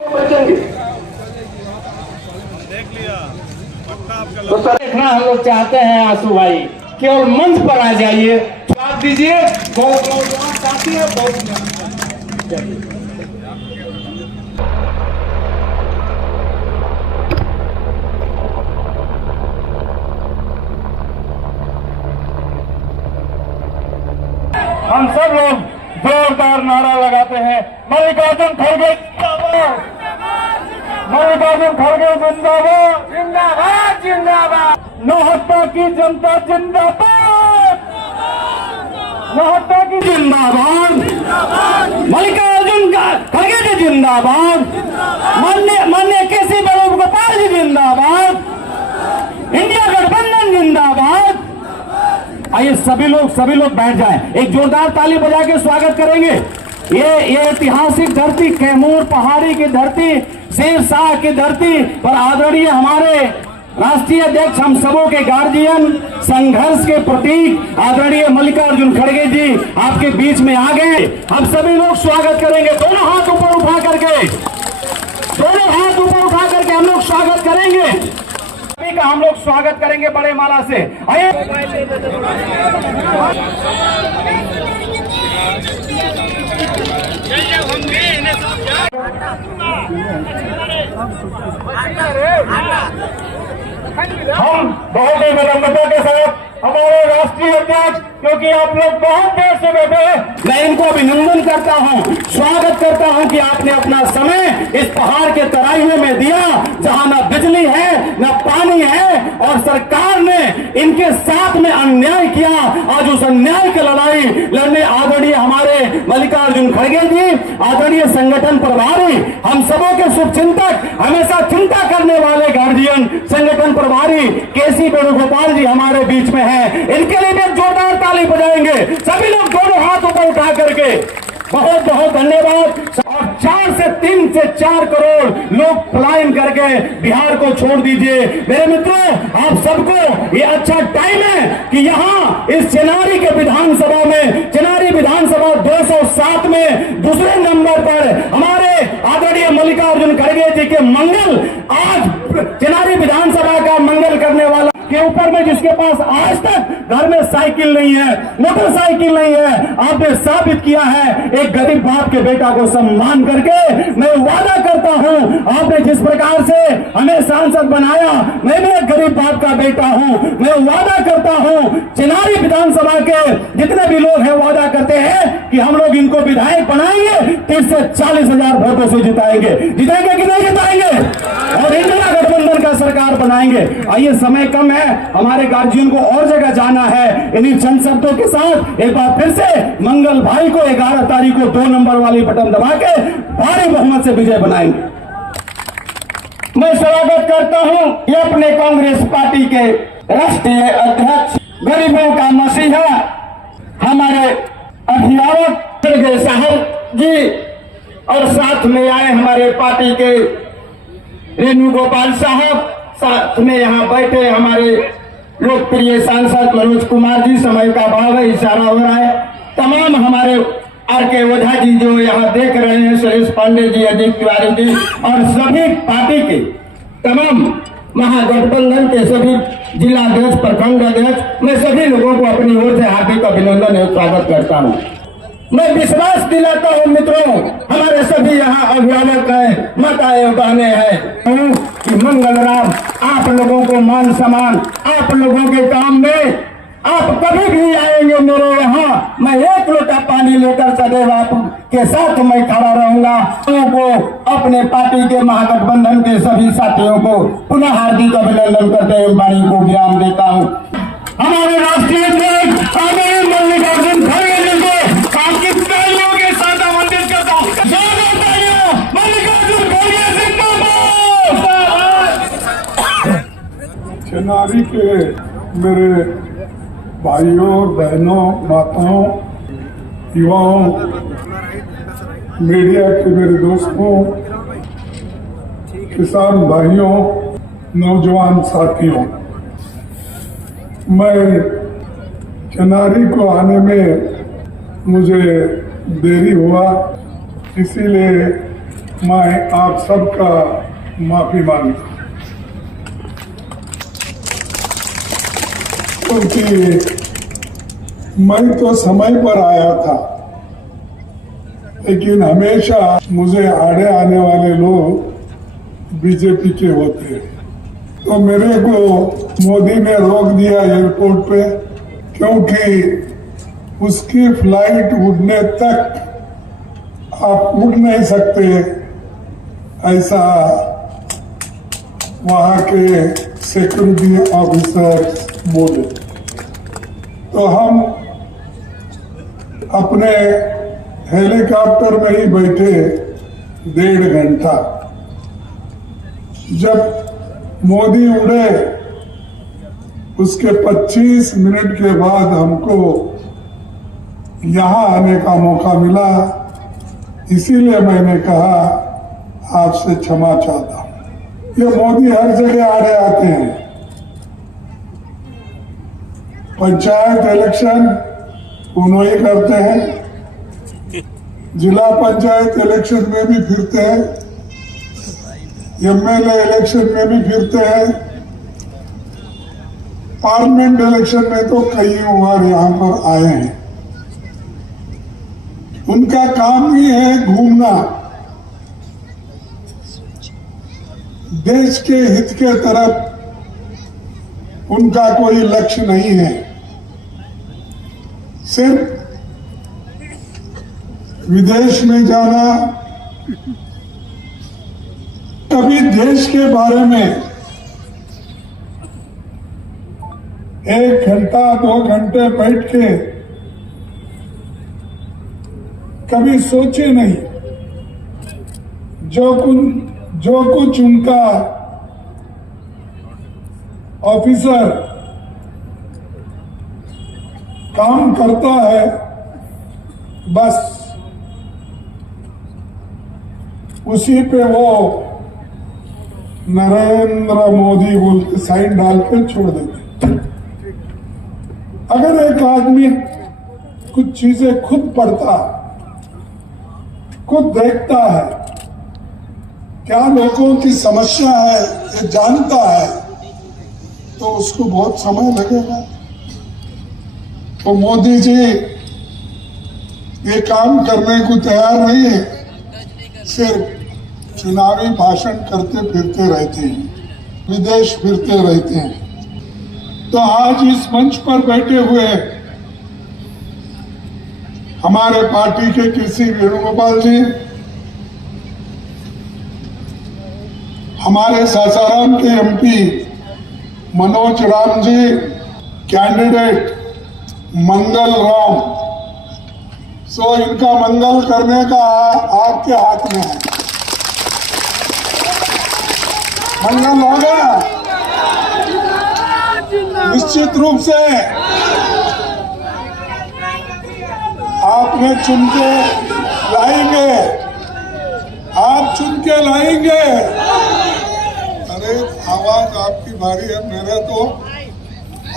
बचेंगे। तो देखना हम लोग चाहते हैं आंसू भाई, केवल मंच पर आ जाइए, साथ दीजिए। बहुत नौजवान साथी है, बहुत हम सब लोग जोरदार नारा लगाते हैं, मल्लिकार्जुन खड़गे जिंदाबाद, मल्लिकार्जुन खड़गे जिंदाबाद, जिंदाबाद जिंदाबाद, नौहत्ता की जनता जिंदाबाद, नौहत्ता की जिंदाबाद, मल्लिकार्जुन खड़गे जी जिंदाबाद, मान्य केसी वेणुगोपाल जी जिंदाबाद, इंडिया गठबंधन जिंदाबाद। आइए सभी लोग बैठ जाएं, एक जोरदार ताली बजा के स्वागत करेंगे। ये ऐतिहासिक धरती, कैमूर पहाड़ी की धरती, शेर शाह की धरती पर आदरणीय हमारे राष्ट्रीय अध्यक्ष, हम सबों के गार्जियन, संघर्ष के प्रतीक आदरणीय मल्लिकार्जुन खड़गे जी आपके बीच में आ गए। हम सभी लोग स्वागत करेंगे, दोनों हाथ ऊपर उठा करके, दोनों हाथ ऊपर उठा करके हम लोग स्वागत करेंगे। का हम लोग स्वागत करेंगे बड़े माला से। आइए हम बहुत ही विनम्रता के साथ हमारे राष्ट्रीय अध्यक्ष, क्योंकि आप लोग बहुत देर से बैठे, मैं इनको अभिनंदन करता हूं, स्वागत करता हूं कि आपने अपना समय इस पहाड़ के तराइयों में दिया, जहां न बिजली है न पानी है, और सरकार ने इनके साथ में अन्याय किया। आज उस अन्याय की लड़ाई लड़ने आदरणीय हमारे मल्लिकार्जुन खड़गे जी, आदरणीय संगठन प्रभारी, हम सबों के शुभचिंतक, हमेशा चिंता करने वाले गार्जियन, संगठन प्रभारी केसी वेणुगोपाल जी हमारे बीच में है। इनके लिए भी जोरदार ताली बजाएंगे सभी लोग, दोनों हाथ ऊपर उठा करके। बहुत बहुत धन्यवाद। और 3 से 4 करोड़ लोग पलायन करके बिहार को छोड़ दीजिए। मेरे मित्रों, आप सबको ये अच्छा टाइम है कि यहाँ इस चेनारी के विधानसभा में, चेनारी विधानसभा 207 में दूसरे नंबर पर हमारे आदरणीय मल्लिकार्जुन खड़गे जी के मंगल, आज चेनारी विधानसभा का मंगल करने वाला के ऊपर में, जिसके पास आज तक घर में साइकिल नहीं है, मोटरसाइकिल नहीं है, आपने साबित किया है एक गरीब बाप के बेटा को सम्मान करके। मैं वादा करता हूं, आपने जिस प्रकार से हमें सांसद बनाया, मैं भी एक गरीब बाप का बेटा हूं। मैं वादा करता हूं, चेनारी विधानसभा के जितने भी लोग हैं वादा करते हैं कि हम लोग इनको विधायक बनाएंगे, 30 से 40,000 वोटों से जिताएंगे। जिताएंगे कि नहीं जिताएंगे? और इंडिया गठबंधन का सरकार बनाएंगे। आइए, समय कम है, हमारे गार्जियन को और जगह जाना है। इन्हीं चंद शब्दों के साथ एक बार फिर से मंगल भाई को 11 तारीख को 2 नंबर वाली बटन दबा के भारी बहुमत से विजय बनाएंगे। मैं स्वागत करता हूं ये अपने कांग्रेस पार्टी के राष्ट्रीय अध्यक्ष, गरीबों का मसीहा, हमारे अभिभावक खड़गे साहब जी, और साथ में आए हमारे पार्टी के वेणुगोपाल साहब, साथ में यहाँ बैठे हमारे लोकप्रिय सांसद मनोज कुमार जी, समय का भाव है, इशारा हो रहा है, तमाम हमारे आर.के. ओझा जी जो यहाँ देख रहे हैं, सुरेश पांडे जी, अजीत तिवारी जी, और सभी पार्टी के तमाम महागठबंधन के सभी जिला अध्यक्ष, प्रखंड अध्यक्ष, मैं सभी लोगों को अपनी ओर से हार्दिक अभिनंदन एवं स्वागत करता हूँ। मैं विश्वास दिलाता हूँ मित्रों, हमारे सभी यहाँ अभिभावक हैं, माताएं बहने हैं, कि मंगल राम आप लोगों को मान सम्मान, आप लोगों के काम में आप कभी भी आएंगे मेरे यहाँ, मैं एक लोटा पानी लेकर सदैव आपके साथ मैं खड़ा रहूंगा। को अपने पार्टी के महागठबंधन के सभी साथियों को पुनः हार्दिक अभिनंदन करते हुए वाणी को विराम देता हूँ। हमारे राष्ट्रीय अध्यक्ष आदरणीय मल्लिकार्जुन खड़गे जी को आपकी तालियों के साथ आमंत्रित करता हूँ। मल्लिकार्जुन खड़गे जिंदाबाद। चेनारी के मेरे भाइयों, बहनों, माताओं, युवाओं, मीडिया के मेरे दोस्तों, किसान भाइयों, नौजवान साथियों, मैं चेनारी को आने में मुझे देरी हुआ, इसीलिए मैं आप सबका माफी मांगता हूं, क्योंकि मैं तो समय पर आया था, लेकिन हमेशा मुझे आड़े आने वाले लोग बीजेपी के होते हैं। तो मेरे को मोदी ने रोक दिया एयरपोर्ट पे, क्योंकि उसकी फ्लाइट उड़ने तक आप उड़ नहीं सकते, ऐसा वहां के सिक्योरिटी ऑफिसर बोले। तो हम अपने हेलीकॉप्टर में ही बैठे 1.5 घंटा। जब मोदी उड़े उसके 25 मिनट के बाद हमको यहां आने का मौका मिला, इसीलिए मैंने कहा आपसे क्षमा चाहता हूं। ये मोदी हर जगह आड़े आते हैं। पंचायत इलेक्शन उन्होंने करते हैं, जिला पंचायत इलेक्शन में भी फिरते हैं, एमएलए इलेक्शन में भी फिरते हैं, पार्लियामेंट इलेक्शन में तो कई बार यहां पर आए हैं। उनका काम ही है घूमना, देश के हित के तरफ उनका कोई लक्ष्य नहीं है। सिर्फ विदेश में जाना, कभी देश के बारे में 1 घंटा 2 घंटे बैठ के कभी सोचे नहीं। जो कुछ उनका ऑफिसर काम करता है, बस उसी पे वो नरेंद्र मोदी बोल के साइन डाल के छोड़ देते। अगर एक आदमी कुछ चीजें खुद पढ़ता, खुद देखता है, क्या लोगों की समस्या है ये जानता है, तो उसको बहुत समय लगेगा। तो मोदी जी ये काम करने को तैयार नहीं है, सिर्फ चुनावी भाषण करते फिरते रहते हैं, विदेश फिरते रहते हैं। तो आज इस मंच पर बैठे हुए हमारे पार्टी के केसी वेणुगोपाल जी, हमारे सासाराम के एमपी मनोज राम जी, कैंडिडेट मंगल राम, सो इनका मंगल करने का आपके हाथ में है। मंगल होगा निश्चित रूप से। आपने चुन के लाएंगे, आप चुन के लाएंगे। अरे आवाज आपकी भारी है, मेरा तो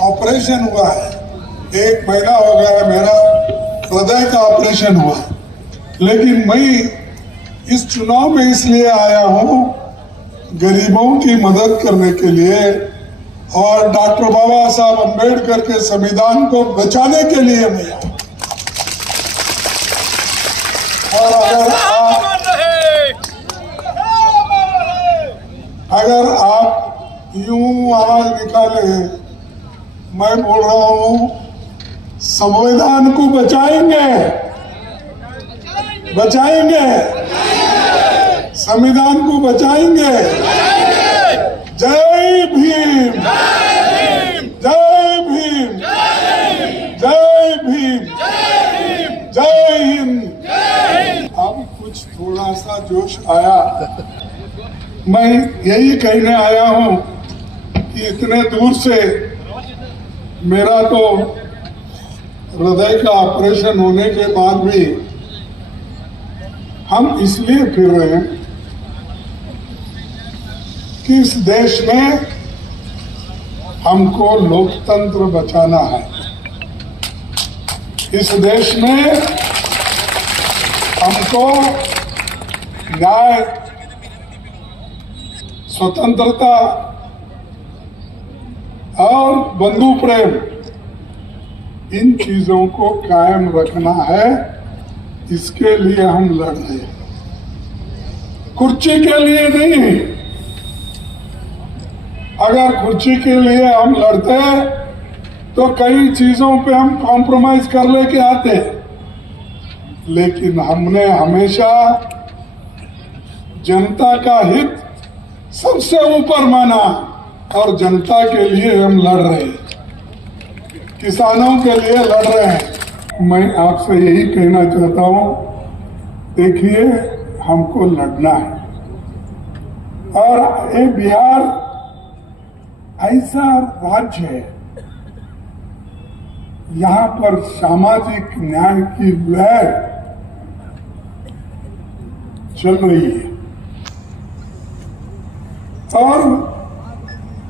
ऑपरेशन हुआ है, 1 महीना हो गया है, मेरा हृदय का ऑपरेशन हुआ, लेकिन मैं इस चुनाव में इसलिए आया हूं गरीबों की मदद करने के लिए और डॉक्टर बाबा साहब अम्बेडकर के संविधान को बचाने के लिए मैं आया। और अगर आप यूं आवाज निकाले, मैं बोल रहा हूं संविधान को बचाएंगे, बचाएंगे, संविधान को बचाएंगे। जय भीम, जय भीम, जय भीम, जय हिंद। अब कुछ थोड़ा सा जोश आया। मैं यही कहने आया हूं कि इतने दूर से मेरा तो हृदय का ऑपरेशन होने के बाद भी हम इसलिए फिर रहे हैं कि इस देश में हमको लोकतंत्र बचाना है। इस देश में हमको न्याय, स्वतंत्रता और बंधु प्रेम, इन चीजों को कायम रखना है। इसके लिए हम लड़ रहे हैं, कुर्सी के लिए नहीं। अगर कुर्सी के लिए हम लड़ते तो कई चीजों पे हम कॉम्प्रोमाइज कर लेके आते, लेकिन हमने हमेशा जनता का हित सबसे ऊपर माना और जनता के लिए हम लड़ रहे हैं, किसानों के लिए लड़ रहे हैं। मैं आपसे यही कहना चाहता हूं, देखिए हमको लड़ना है। और ये बिहार ऐसा राज्य है, यहाँ पर सामाजिक न्याय की लहर चल रही है और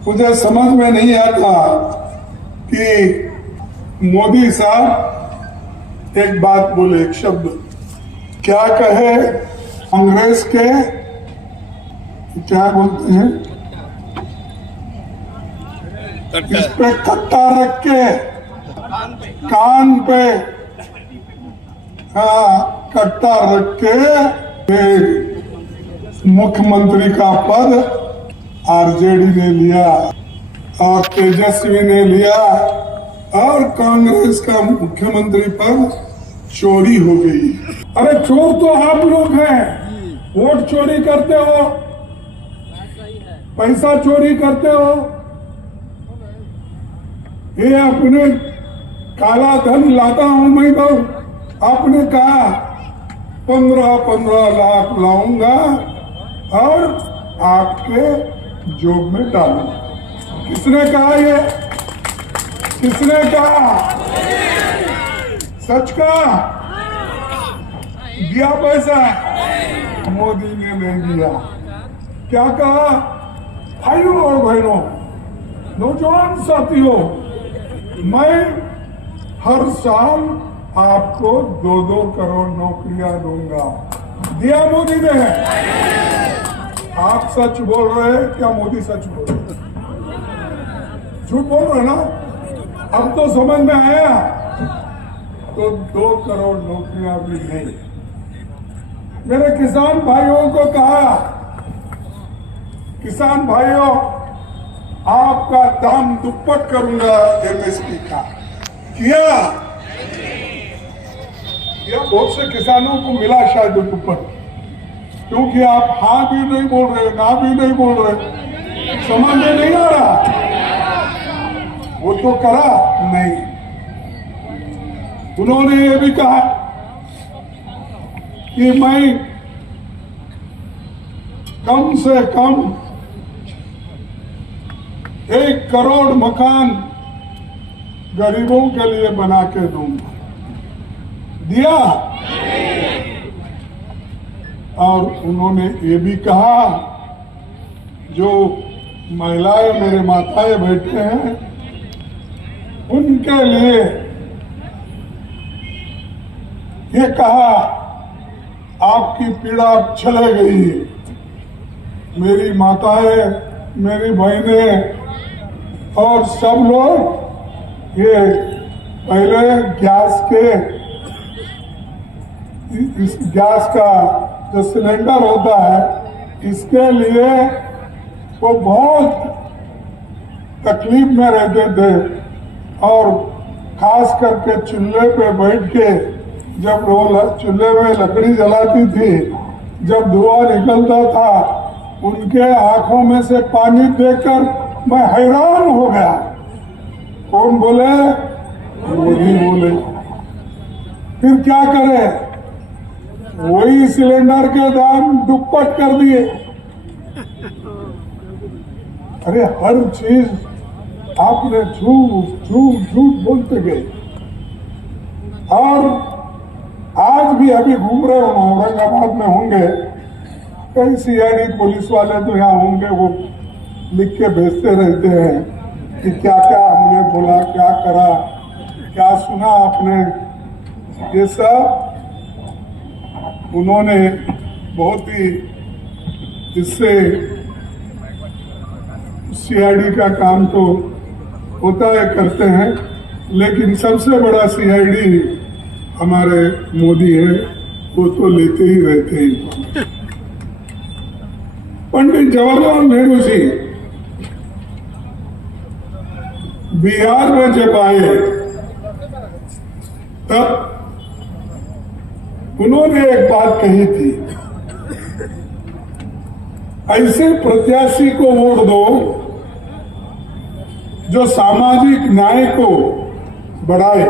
मुझे समझ में नहीं आता कि मोदी साहब एक बात बोले, एक शब्द क्या कहे, कांग्रेस के क्या बोलते हैं, इस पे कट्टा रख के कान पे, हाँ कट्टा रख के मुख्यमंत्री का पद आरजेडी ने लिया और तेजस्वी ने लिया और कांग्रेस का मुख्यमंत्री पद चोरी हो गई। अरे चोर तो आप लोग हैं, वोट चोरी करते हो, पैसा चोरी करते हो, ये अपने काला धन लाता हूं मैं तो आपने कहा 15-15 लाख लाऊंगा और आपके जोब में डालूंगा। किसने कहा ये, किसने कहा, सच कहा, दिया पैसा, मोदी ने नहीं दिया। क्या कहा, भाइयों और बहनों, नौजवान साथियों, मैं हर साल आपको 2-2 करोड़ नौकरियां दूंगा। दिया मोदी ने। आप सच बोल रहे हैं क्या, मोदी सच बोल रहे हैं, झूठ बोल रहे ना? अब तो समझ में आया, तो 2 करोड़ नौकरियां भी नहीं। मेरे किसान भाइयों को कहा, किसान भाइयों आपका दाम दुप्पट करूंगा एमएसपी का। किया बहुत से किसानों को मिला शायद दुप्पट, क्योंकि आप हाँ भी नहीं बोल रहे, ना भी नहीं बोल रहे, समझ में नहीं आ रहा। वो तो करा नहीं। उन्होंने ये भी कहा कि मैं कम से कम 1 करोड़ मकान गरीबों के लिए बना के दूंगा। दिया। और उन्होंने ये भी कहा, जो महिलाएं मेरे माताएं बैठे हैं उनके लिए ये कहा, आपकी पीड़ा अब चले गई। मेरी माताएं, मेरी बहनें और सब लोग ये पहले इस गैस का जो सिलेंडर होता है, इसके लिए वो बहुत तकलीफ में रहते थे और खास करके चूल्हे पे बैठ के जब वो चूल्हे में लकड़ी जलाती थी, जब धुआं निकलता था, उनके आंखों में से पानी देखकर मैं हैरान हो गया। कौन बोले? मोदी बोले। फिर क्या करे, वही सिलेंडर के दाम दुप्पट कर दिए। अरे हर चीज आपने झूठ झूठ झूठ बोलते गए। और आज भी अभी घूम रहे हो, औरंगाबाद में होंगे, कई सीआईडी पुलिस वाले तो यहाँ होंगे, वो लिख के भेजते रहते हैं कि क्या क्या हमने बोला, क्या करा, क्या सुना आपने। ये सब उन्होंने बहुत ही इससे सीआईडी का काम तो होता है, करते हैं, लेकिन सबसे बड़ा सीआईडी हमारे मोदी है, वो तो लेते ही रहते हैं। पंडित जवाहरलाल नेहरू जी बिहार में जब आए तब उन्होंने एक बात कही थी, ऐसे प्रत्याशी को वोट दो जो सामाजिक न्याय को बढ़ाए,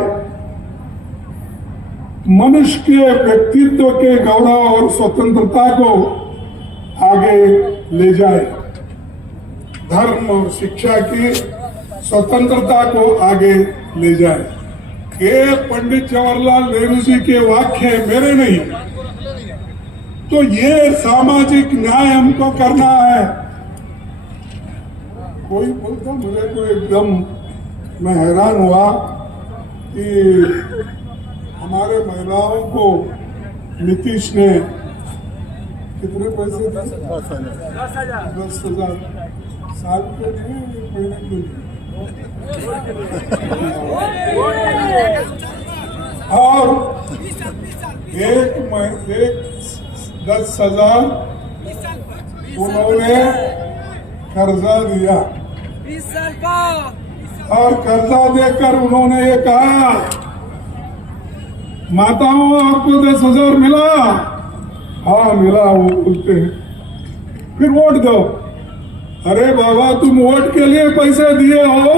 मनुष्य के व्यक्तित्व के गौरव और स्वतंत्रता को आगे ले जाए, धर्म और शिक्षा की स्वतंत्रता को आगे ले जाए। ये पंडित जवाहरलाल नेहरू जी के वाक्य हैं, मेरे नहीं। तो ये सामाजिक न्याय हमको करना है। कोई बोलता, मुझे तो एकदम मैं हैरान हुआ कि हमारे महिलाओं को नीतीश ने कितने पैसे दिए? 10,000 साल के लिए, महीने के लिए। और एक 10,000 उन्होंने कर्जा दिया, और कर्जा देकर उन्होंने ये कहा, माताओं आपको 10,000 मिला? हाँ मिला, वो बोलते हैं, फिर वोट दो। अरे बाबा, तुम वोट के लिए पैसे दिए हो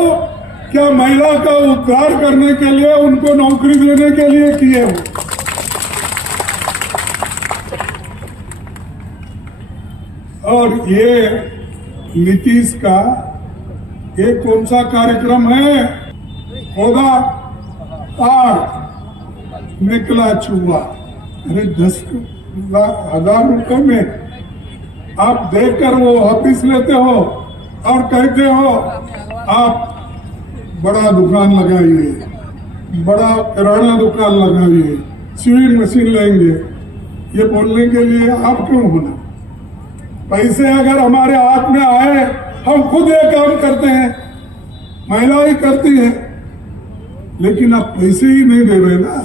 क्या महिला का उद्धार करने के लिए, उनको नौकरी देने के लिए किए हो? और ये नीतीश का ये कौन सा कार्यक्रम है? होगा पार निकला चूहा। अरे 10,000 रुपए में आप देकर वो ऑफिस लेते हो और कहते हो आप बड़ा दुकान लगाइए, बड़ा किराना दुकान लगाइए, सिविल मशीन लेंगे। ये बोलने के लिए आप क्यों होना? पैसे अगर हमारे हाथ में आए, हम खुद ये काम करते हैं, महिला ही करती है, लेकिन आप पैसे ही नहीं दे रहे ना,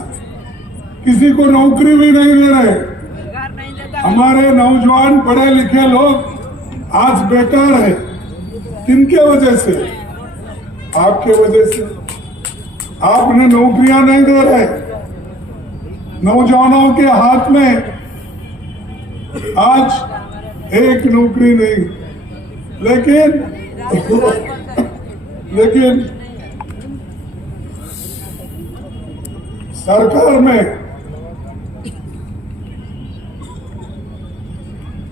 किसी को नौकरी भी नहीं दे रहे। हमारे नौजवान पढ़े लिखे लोग आज बेकार है। किनके वजह से? आपके वजह से। आपने नौकरियां नहीं दे रहे, नौजवानों के हाथ में आज एक नौकरी नहीं। लेकिन सरकार में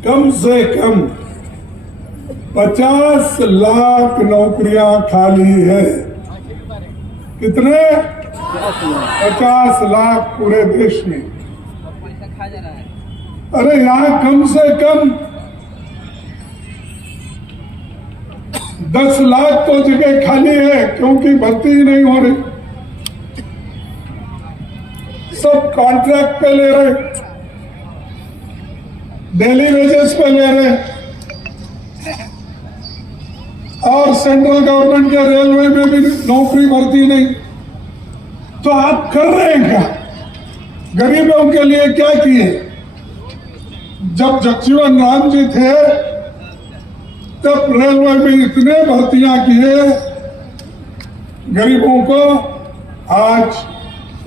कम से कम 50 लाख नौकरियां खाली है। कितने? 50 लाख पूरे देश में। अरे यहाँ कम से कम 10 लाख तो जगह खाली है, क्योंकि भर्ती ही नहीं हो रही। सब कॉन्ट्रैक्ट पे ले रहे, डेली वेजेस पे ले रहे, और सेंट्रल गवर्नमेंट के रेलवे में भी नौकरी भर्ती नहीं। तो आप कर रहे हैं क्या? गरीबों के लिए क्या किए? जब जगजीवन राम जी थे तब रेलवे में इतने भर्तियां किए गरीबों को। आज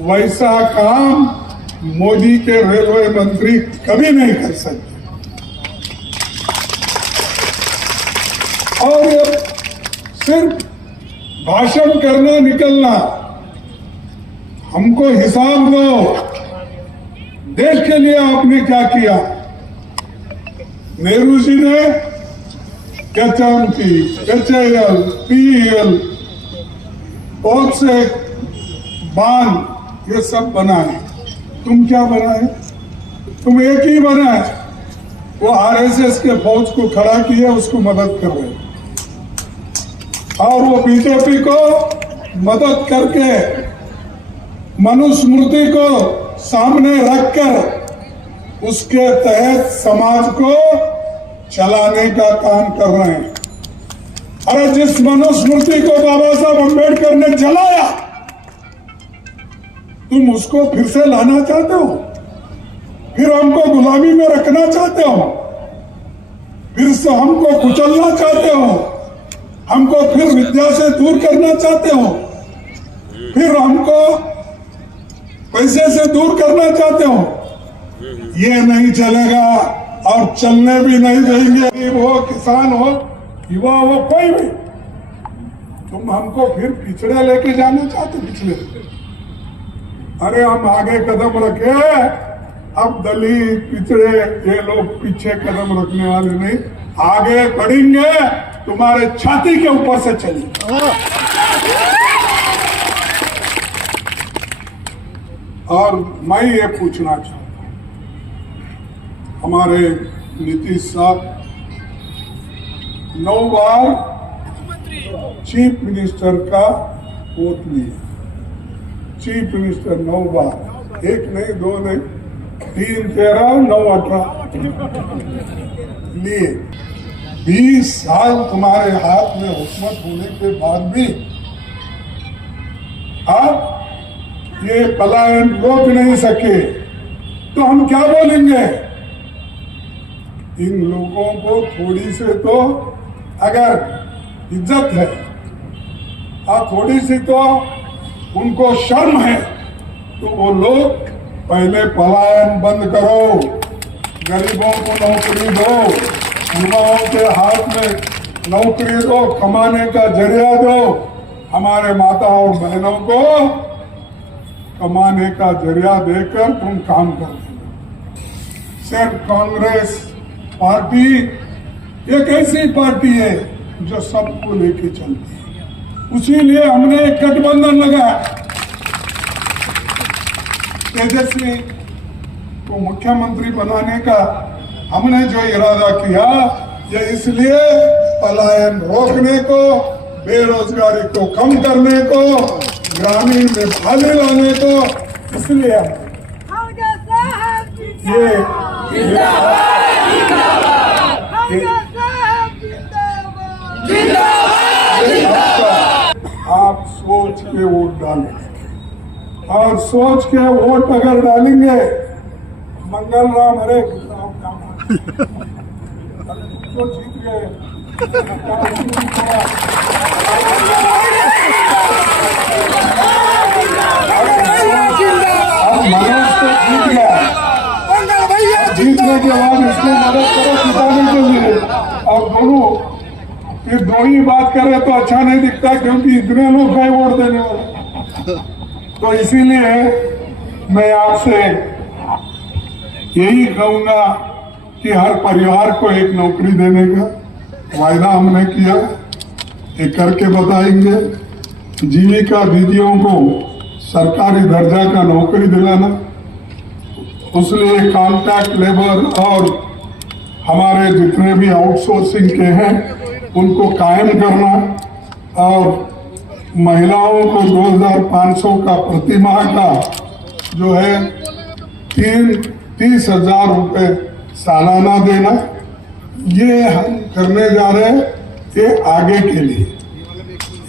वैसा काम मोदी के रेलवे मंत्री कभी नहीं कर सकते। और ये सिर्फ भाषण करना, निकलना, हमको हिसाब दो, देश के लिए आपने क्या किया? नेहरू जी ने कचामती, कचैयल, पीएल, बहुत से बांध, ये सब बनाए। तुम क्या बनाए? तुम एक ही बनाए, वो आरएसएस के फौज को खड़ा किए, उसको मदद कर रहे, और वो बीजेपी को मदद करके मनुस्मृति को सामने रखकर उसके तहत समाज को चलाने का काम कर रहे हैं। अरे जिस मनुस्मृति को बाबा साहब अम्बेडकर ने जलाया, तुम उसको फिर से लाना चाहते हो? फिर हमको गुलामी में रखना चाहते हो? फिर से हमको कुचलना चाहते हो? हमको फिर विद्या से दूर करना चाहते हो? फिर हमको पैसे से दूर करना चाहते हो? ये नहीं चलेगा और चलने भी नहीं देंगे। गरीब हो, किसान हो, युवा हो, कोई भी, तुम हमको फिर पिछड़े लेके जाना चाहते हो? पिछले अरे हम आगे कदम रखे, अब दलित पिछड़े ये लोग पीछे कदम रखने वाले नहीं, आगे बढ़ेंगे, तुम्हारे छाती के ऊपर से चलेंगे। और मैं ये पूछना चाहता हूं, हमारे नीतीश साहब 9 बार चीफ मिनिस्टर का वोट लिए। चीफ मिनिस्टर 9 बार, 1 नहीं 2 नहीं 3 13 9 18 लिए। 20 साल तुम्हारे हाथ में हुकूमत होने के बाद भी आप ये पलायन रोक नहीं सके, तो हम क्या बोलेंगे? इन लोगों को थोड़ी से तो अगर इज्जत है और थोड़ी सी तो उनको शर्म है, तो वो लोग पहले पलायन बंद करो, गरीबों को नौकरी दो, युवाओं के हाथ में नौकरी दो, कमाने का जरिया दो। हमारे माता और बहनों को कमाने का जरिया देकर तुम काम कर देना। सिर्फ कांग्रेस पार्टी एक ऐसी पार्टी है जो सबको लेके चलती है, उसीलिए हमने एक गठबंधन लगाया। तेजस्वी को मुख्यमंत्री बनाने का हमने जो इरादा किया, ये इसलिए पलायन रोकने को, बेरोजगारी को कम करने को, ग्रामीण में बहाली लाने को, इसलिए आप सोच के वोट डालें, और सोच के वोट अगर डालेंगे, मंगल राम हरे तो जीत गए। जीतने के बाद इसमें मदद करो जिताने के लिए। और दोनों फिर दो ही बात करें तो अच्छा नहीं दिखता, क्योंकि इतने लोग हैं वोट देने वाले। तो इसीलिए मैं आपसे यही कहूंगा कि हर परिवार को एक नौकरी देने का वायदा हमने किया, ये करके बताएंगे। जीविका दीदियों को सरकारी दर्जा का नौकरी दिलाना, उसलिए कॉन्ट्रैक्ट लेबर और हमारे जितने भी आउटसोर्सिंग के हैं उनको कायम करना, और महिलाओं को 2500 का प्रति माह का जो है 30,000 रुपए सालाना देना, ये हम करने जा रहे हैं। ये आगे के लिए,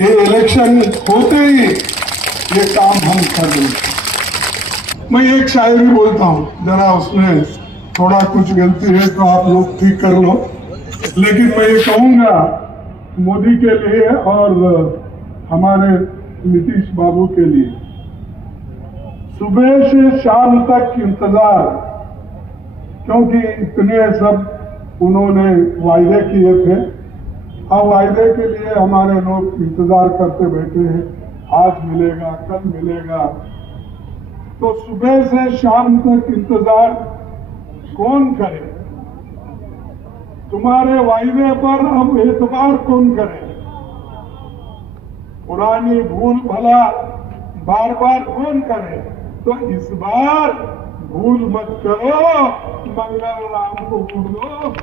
ये इलेक्शन होते ही ये काम हम कर देंगे। मैं एक शायरी बोलता हूँ, जरा उसमें थोड़ा कुछ गलती है तो आप लोग ठीक कर लो, लेकिन मैं ये कहूँगा मोदी के लिए और हमारे नीतीश बाबू के लिए, सुबह से शाम तक इंतजार, क्योंकि इतने सब उन्होंने वायदे किए थे, और वायदे के लिए हमारे लोग इंतजार करते बैठे हैं, आज मिलेगा कल मिलेगा। तो सुबह से शाम तक इंतजार कौन करे? तुम्हारे वायदे पर अब एतबार कौन करे? पुरानी भूल भला बार बार कौन करे? तो इस बार भूल मत करो, मंगल राम को बोलो।